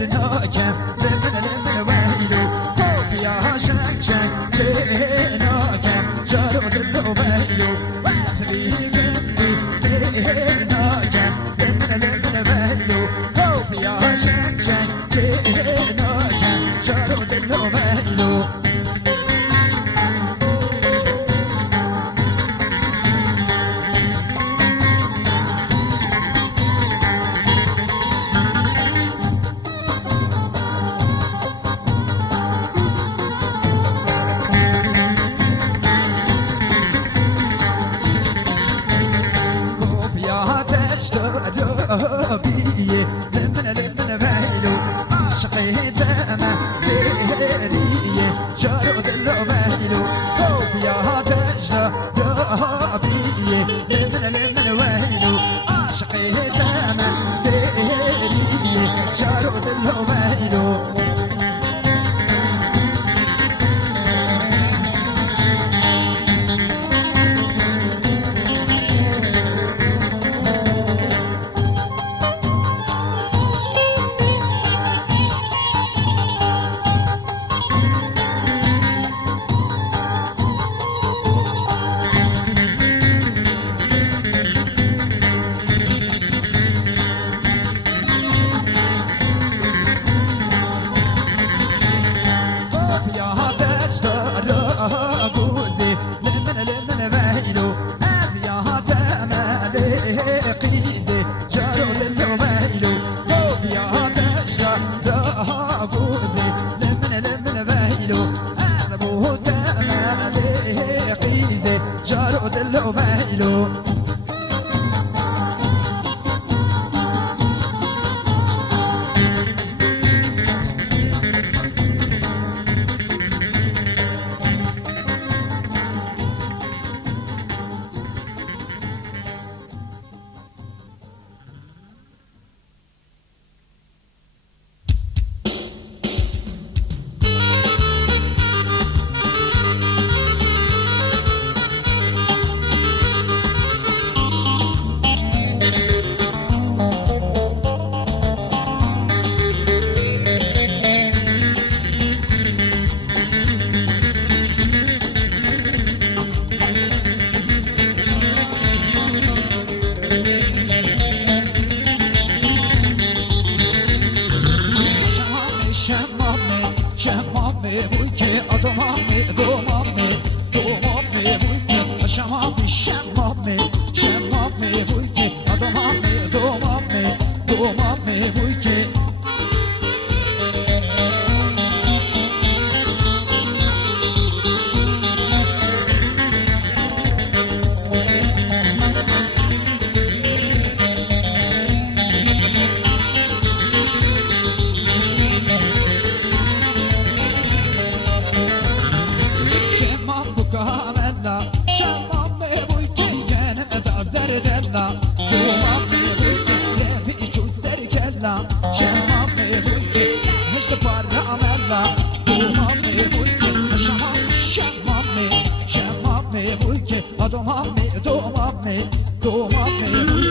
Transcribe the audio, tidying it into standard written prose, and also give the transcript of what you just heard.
ناكم لمن ويلو خوف يا شك شك ناكم جارو دلو ويلو وافري قلبي ناكم لمن ويلو خوف يا شك شك ناكم جارو دلو ويلو بيه لمن فايلو عاشقي دمه سيريه جارو دلو مايلو خوف يا تجرى بيه لمن ويلو عاشقي دمه سيريه جارو دلو مايلو جارو دلو مايلو شمامي بويكي أضمامي دومامي بويكي شمامي بويكي أضمامي دومامي بويكي دلا دومامي بويكي لابي شو سركلا شمامي بويكي هشت برا عملا دومامي بويكي شمامي بويكي دومامي